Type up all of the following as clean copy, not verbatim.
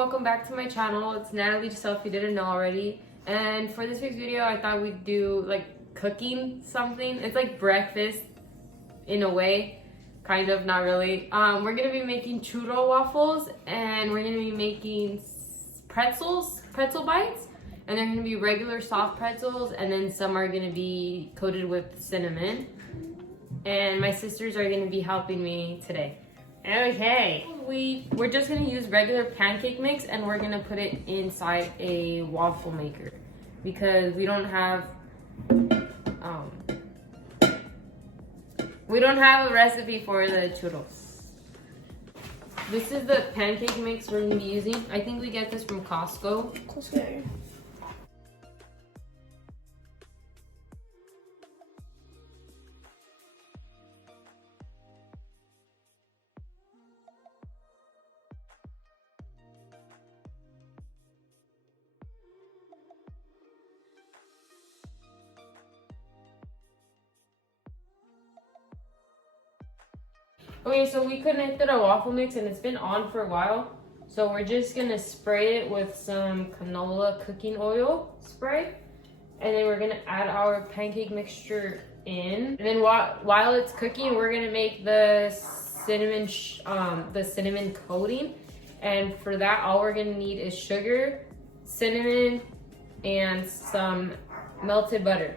welcome back to my channel. It's NatalieGisselle if you didn't know already. And for this week's video, I thought we'd do like cooking something. It's like breakfast in a way, kind of, not really. We're gonna be making churro waffles, and we're gonna be making pretzel bites, and they're gonna be regular soft pretzels, and then some are gonna be coated with cinnamon. And my sisters are gonna be helping me today. Okay, we're just gonna use regular pancake mix, and we're gonna put it inside a waffle maker because we don't have a recipe for the churros. This is the pancake mix we're gonna be using. I think we get this from Costco. Okay. Okay, so we connected our waffle mix and it's been on for a while. So we're just gonna spray it with some canola cooking oil spray. And then we're gonna add our pancake mixture in. And then while it's cooking, we're gonna make the cinnamon coating. And for that, all we're gonna need is sugar, cinnamon, and some melted butter.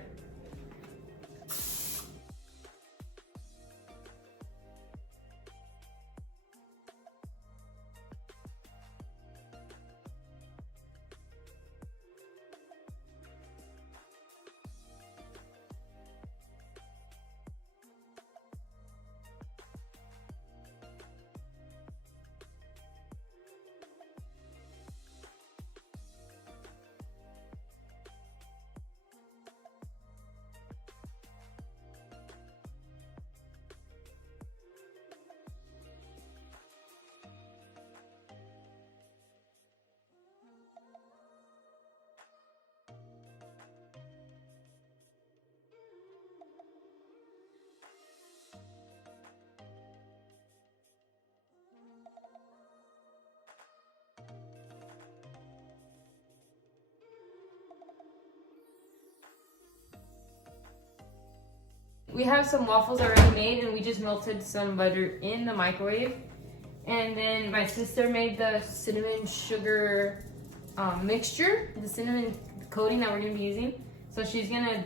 We have some waffles already made, and we just melted some butter in the microwave. And then my sister made the cinnamon sugar mixture, the cinnamon coating that we're gonna be using. So she's gonna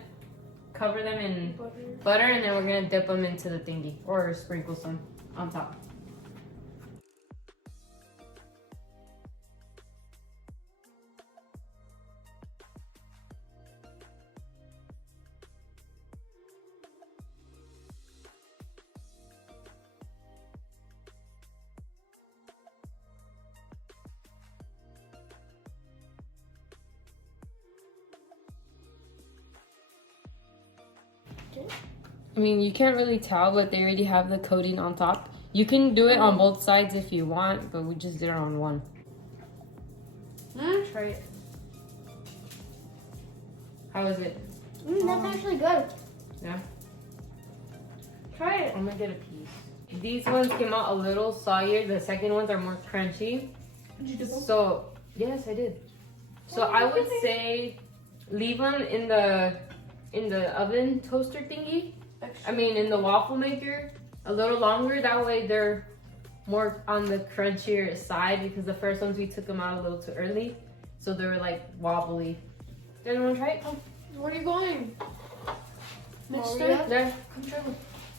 cover them in butter, and then we're gonna dip them into the thingy or sprinkle some on top. I mean, you can't really tell, but they already have the coating on top. You can do it on both sides if you want, but we just did it on one. Try it. How is it? That's actually good. Yeah? Try it. I'm gonna get a piece. These ones came out a little soggier. The second ones are more crunchy. Did you dip them? So, yes, I did. So I would say leave them in the oven toaster thingy. I mean, in the waffle maker a little longer. That way they're more on the crunchier side, because the first ones we took them out a little too early, so they were like wobbly. Does anyone try it? Come. Where are you going? There. Come try one.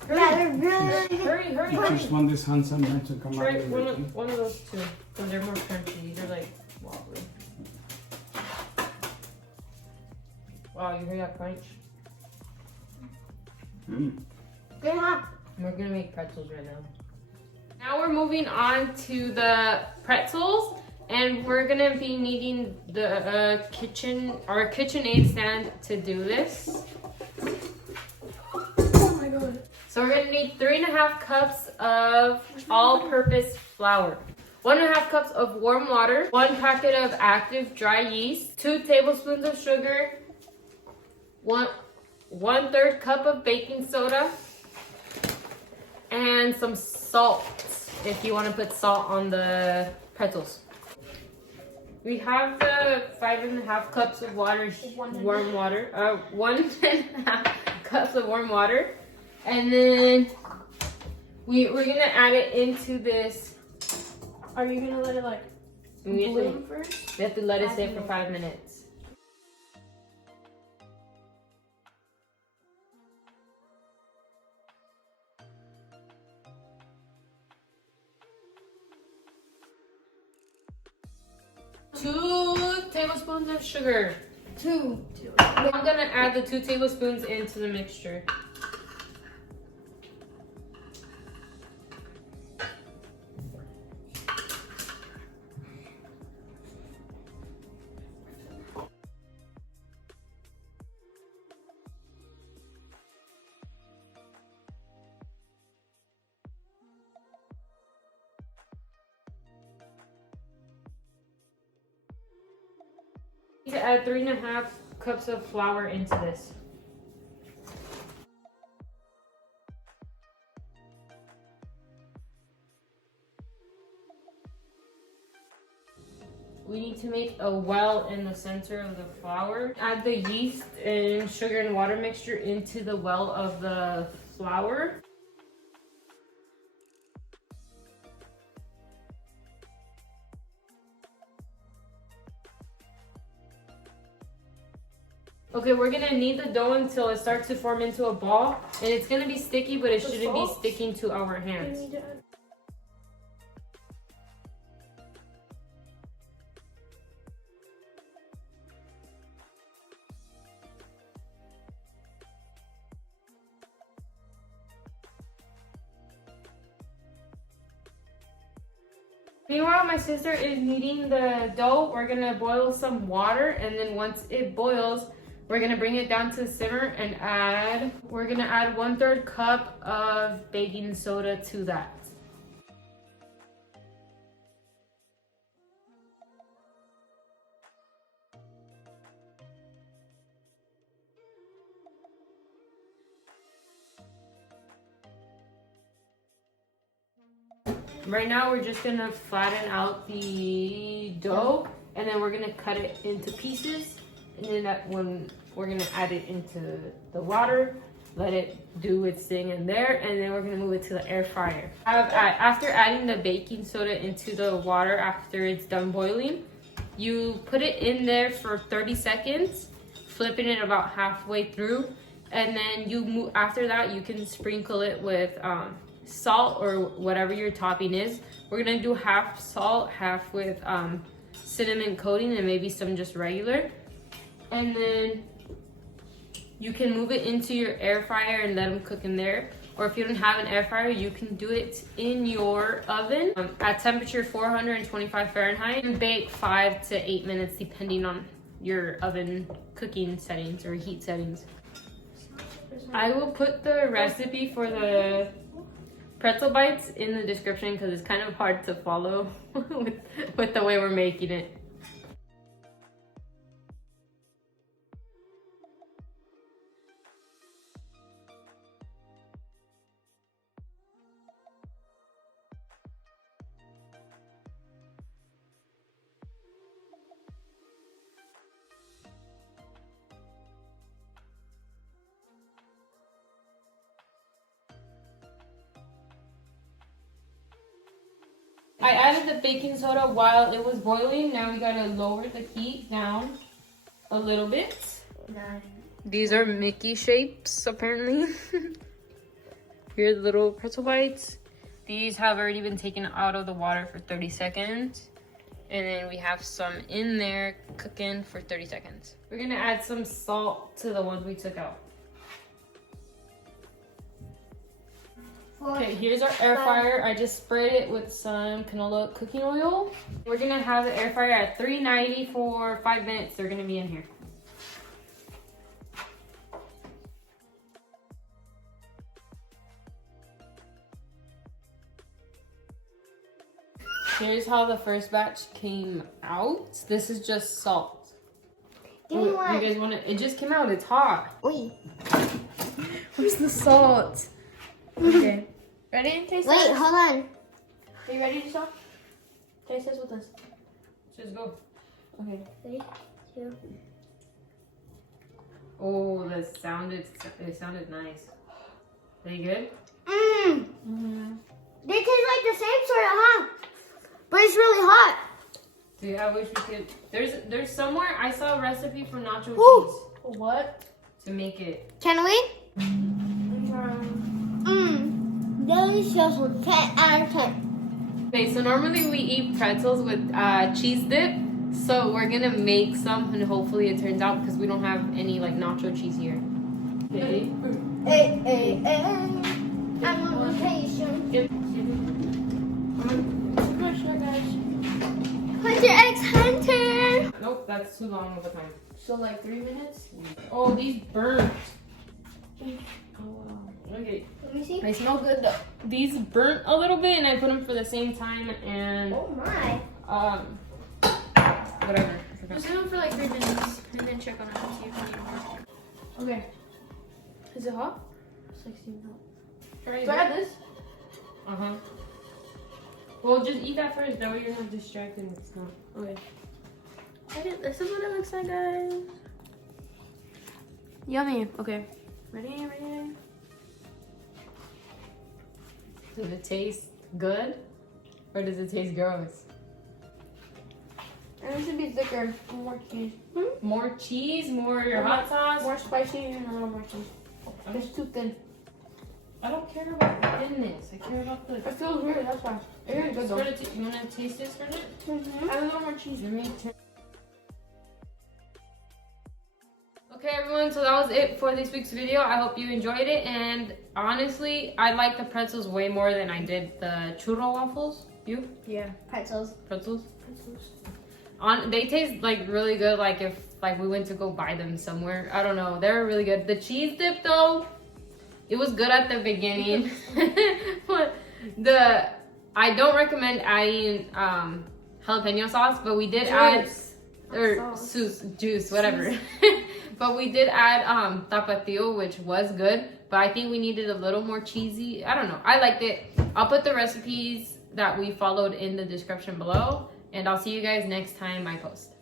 Yeah, they're really Hurry. Just want this handsome man to come Try out. one of those two, because they're more crunchy. They're like wobbly. Wow, you hear that crunch? Good, huh? We're gonna make pretzels right now. Now we're moving on to the pretzels, and we're gonna be needing the KitchenAid stand to do this. Oh my god. So we're gonna need 3.5 cups of all-purpose flour, 1.5 cups of warm water, 1 packet of active dry yeast, 2 tablespoons of sugar, 1/3 cup of baking soda, and some salt if you want to put salt on the pretzels. We have the 5.5 cups of water, warm water. 1.5 cups of warm water, and then we're gonna add it into this. Are you gonna let it like bloom first? We have to let it sit for 5 minutes. Two tablespoons of sugar. Two. I'm gonna add the 2 tablespoons into the mixture. To add 3.5 cups of flour into this. We need to make a well in the center of the flour. Add the yeast and sugar and water mixture into the well of the flour. Okay, we're gonna knead the dough until it starts to form into a ball, and it's gonna be sticky, but it shouldn't be sticking to our hands. Meanwhile, my sister is kneading the dough. We're gonna boil some water, and then once it boils, we're gonna bring it down to the simmer and we're gonna add 1/3 cup of baking soda to that. Right now, we're just gonna flatten out the dough, and then we're gonna cut it into pieces. And then when we're gonna add it into the water, let it do its thing in there, and then we're gonna move it to the air fryer. After adding the baking soda into the water after it's done boiling, you put it in there for 30 seconds, flipping it about halfway through, and then after that you can sprinkle it with salt or whatever your topping is. We're gonna do half salt, half with cinnamon coating, and maybe some just regular. And then you can move it into your air fryer and let them cook in there. Or if you don't have an air fryer, you can do it in your oven at temperature 425 Fahrenheit and bake 5 to 8 minutes depending on your oven cooking settings or heat settings. I will put the recipe for the pretzel bites in the description because it's kind of hard to follow with the way we're making it. I added the baking soda while it was boiling. Now we gotta lower the heat down a little bit. These are Mickey shapes, apparently. Here's the little pretzel bites. These have already been taken out of the water for 30 seconds. And then we have some in there cooking for 30 seconds. We're gonna add some salt to the ones we took out. Okay, here's our air fryer. I just sprayed it with some canola cooking oil. We're gonna have the air fryer at 390 for 5 minutes. They're gonna be in here. Here's how the first batch came out. This is just salt. Give me one. You guys want to? It just came out. It's hot. Wait. Where's the salt? Okay. Ready? Taste Wait, test? hold on. Are you ready to stop? Taste test with us. Just go. Okay. 3, 2. Oh, it sounded nice. They good? Mmm. Mm-hmm. They taste like the same sort of hot, but it's really hot. Dude, I wish we could. There's somewhere I saw a recipe for nacho Ooh. cheese What? to make it. Can we? Mm-hmm. Delicious with 10 out of 10. Okay, so normally we eat pretzels with cheese dip. So we're gonna make some and hopefully it turns out because we don't have any like nacho cheese here. Okay. Hey. I'm on vacation. Hunter X Hunter. Nope, that's too long of a time. So like 3 minutes? Oh, these burnt. Oh wow. Okay. Let me see. They smell good though. These burnt a little bit and I put them for the same time and Oh my. whatever. I forgot. Just leave them for like 3 minutes and then check on it and see if we need more. Okay. Is it hot? It's like steaming hot. Try Do I have this? Uh-huh. Well, just eat that first. That way you're not distracted and it's not. Okay. This is what it looks like, guys. Yummy. Okay. Ready? Does it taste good? Or does it taste gross? And it should be thicker. More cheese. More cheese? More hot sauce? More spicy and a little more cheese. It's too thin. I don't care about the thinness. I care about the... It feels weird, that's why. It's really good though. You want to taste this for it? Add a little more cheese. Let me turn... Okay, everyone, so that was it for this week's video. I hope you enjoyed it, and honestly, I like the pretzels way more than I did the churro waffles. You? Yeah. Pretzels. Pretzels? They taste like really good, like if like we went to go buy them somewhere. I don't know, they're really good. The cheese dip though, it was good at the beginning. But I don't recommend adding jalapeno sauce, but we did add juice, whatever. But we did add tapatio, which was good, but I think we needed a little more cheesy. I don't know, I liked it. I'll put the recipes that we followed in the description below, and I'll see you guys next time I post.